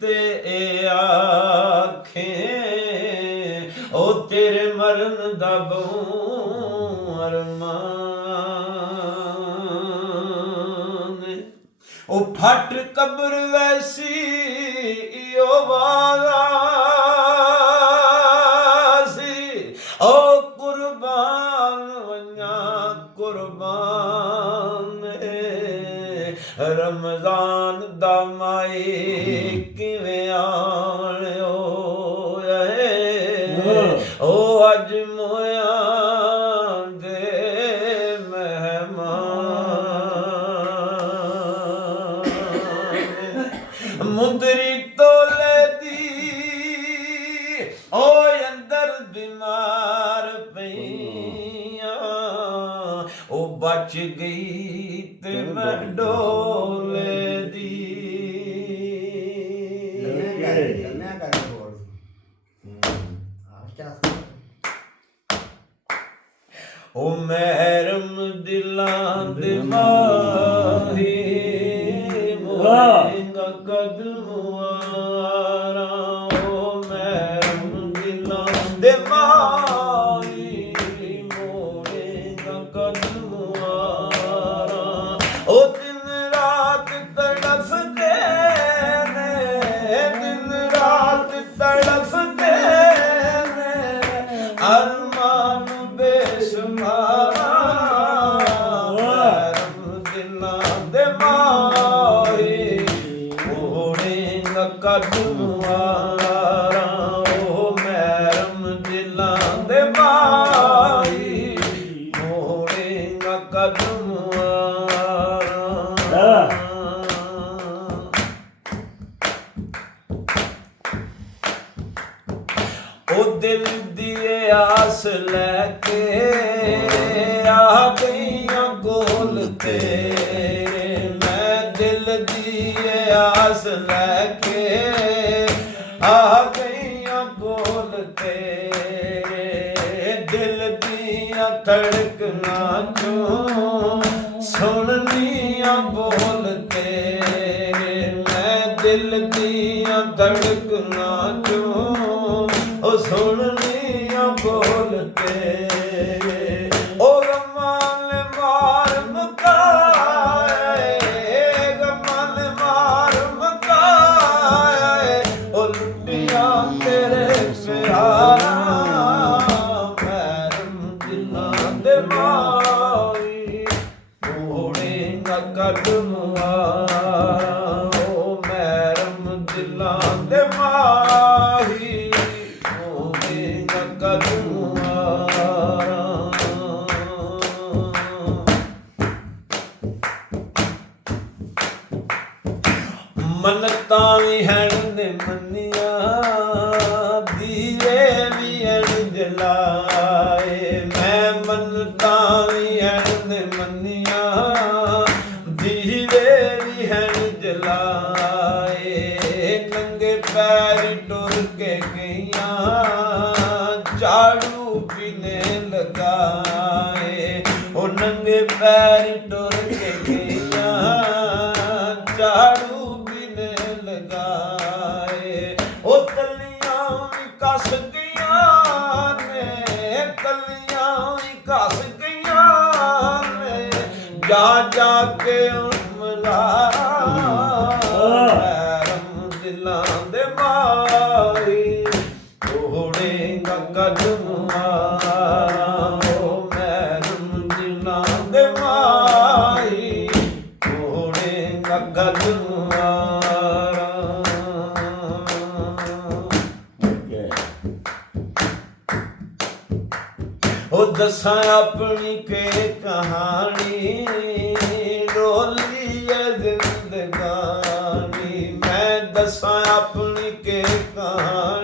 ਤੇ ਆਖੇ ਉਹ ਤੇਰੇ ਮਰਨ ਦਾ ਬਹੁ ਅਰਮਾਨ ਉਹ ਫਟ ਕਬਰ ਵੈਸੀ ਉਹ ਵਾਦਾ ਸੀ ਉਹ ਕੁਰਬਾਨ ਵੰਨਾ ਕੁਰਬਾਨ ਰਮਜ਼ਾਨ ਦਾ ਮਾਈ ਕਿਵੇਂ ਆਣਿਓ ਉਹ ਅੱਜ ਮੋਇਆਂ ਦੇ ਮਹਿਮਾਨ ਮੁੰਦਰੀ ਤੋਲੇ ਦੀ ਉਹ ਅੰਦਰ ਬਿਮਾਰ ਪਈਆਂ ਉਹ ਬਚ ਗਈ ਤੇ ਮੈਂ ਡੋਲੇ ਦੀ ਉਹ ਮਹਿਰਮ ਦਿਲਾਂ ਦੇ ਮਾਹੀ ਮੋਹੇਗਾ ਕਦਮਵਾਰਾ ਉਹ ਮਹਿਰਮ ਦਿਲਾਂ ਦੇ ਮਾਹੀ ਮੋਹੇਗਾ ਕਦਮਵਾਰਾ ਉਹ ਦਿਨ ਰਾਤ ਤੜਫਦੇ ਨੇ ਦਿਨ ਰਾਤ ਤੜਫਦੇ ਨੇ ਅਰਮਾਨ ਬੇਸ਼ੁਮਾਰਾ ਮਹਿਰਮ ਦਿਲਾਂ ਦੇ ਮਾਹੀ ਮੋਹੇਗਾ ਕਦਮਵਾਰਾ ਉਹ ਮਹਿਰਮ ਦਿਲਾਂ ਦੇ ਮਾਹੀ ਮੋਹੇਗਾ ਕਦਮਵਾਰਾ ਉਹ ਦਿਲ ਦੀ ਆਸ ਲੈ ਕੇ ਆ ਗਈਆਂ ਕੋਲ ਤੇਰੇ ਮੈਂ ਦਿਲ ਦੀ ਆਸ ਲੈ ਕੇ ਆ ਗਈਆਂ ਕੋਲ ਤੇਰੇ ਦਿਲ ਦੀਆਂ ਧੜਕਨਾਂ ਚੋਂ ਸੁਣਨੀਆਂ ਬੋਲ ਤੇਰੇ ਮੈਂ ਦਿਲ ਦੀਆਂ ਧੜਕਨਾਂ ਚੋਂ ਉਹ ਸੁਣਨੀਆਂ ਬੋਲ ਤੇਰੇ ਉਹ ਗਮਾਨ ਮਾਰ ਮੁਕਾਏ ਗਮਾਨ ਮਾਰ ਮੁਕਾਏ ਉਹ ਲੁੱਟੀਆਂ ਤੇਰੇ ਪਿਆਰਾ ਮਹਿਰਮ ਦਿਲਾਂ ਦੇ ਮਾਈ ਮੋੜੇਗਾ ਕਦਮਵਾਰਾ ਉਹ ਮਹਿਰਮ ਦਿਲਾਂ ਦੇ ਮਾਹੀ ਮੋੜੇਗਾ ਕਦਮਵਾਰਾ ਮੰਨਤਾਂ ਵੀ ਹਨ ਨੇ ਮੰਨੀਆਂ ਦੀਵੇ ਵੀ ਹਨ ਜਲਾਏ ਮੈਂ ਮੰਨਤਾਂ ਵੀ ਹਨ ਨੇ ਮੰਨੀਆਂ ਦੀਵੇ ਵੀ ਹਨ ਜਲਾਏ ਨੰਗੇ ਪੈਰ ਟੁਰ ਕੇ ਗਈਆਂ ਝਾੜੂ ਵੀ ਨੇ ਲਗਾਏ ਉਹ ਨੰਗੇ ਪੈਰ ਟੁਰ ਕੇ ਗਈਆਂ ਝਾੜੂ ਵੀ ਨੇ ਲਗਾਏ ਉਹ ਤਲੀਆਂ ਵੀ ਕੱਸ ਗਈਆਂ ਨੇ ਤਲੀਆਂ ਵੀ ਕੱਸ ਗਈਆਂ ਨੇ ਜਾ ਜਾ ਕੇ ਮਜ਼ਾਰਾ ਮਹਿਰਮ ਦਿਲਾਂ ਦੇ ਮਾਹੀ ਮੋੜੇਗਾ ਕਦਮਵਾਰਾ ਉਹ ਮਹਿਰਮ ਦਿਲਾਂ ਦੇ ਮਾਹੀ ਮੋੜੇਗਾ ਕਦਮਵਾਰਾ ਉਹ ਦੱਸਾਂ ਆਪਣੀ ਕੇ ਕਹਾਣੀ ਰੋਲੀ ਹੈ ਜ਼ਿੰਦਗਾਨੀ ਮੈਂ ਦੱਸਾਂ ਆਪਣੀ ਕੇ ਕਹਾਣੀ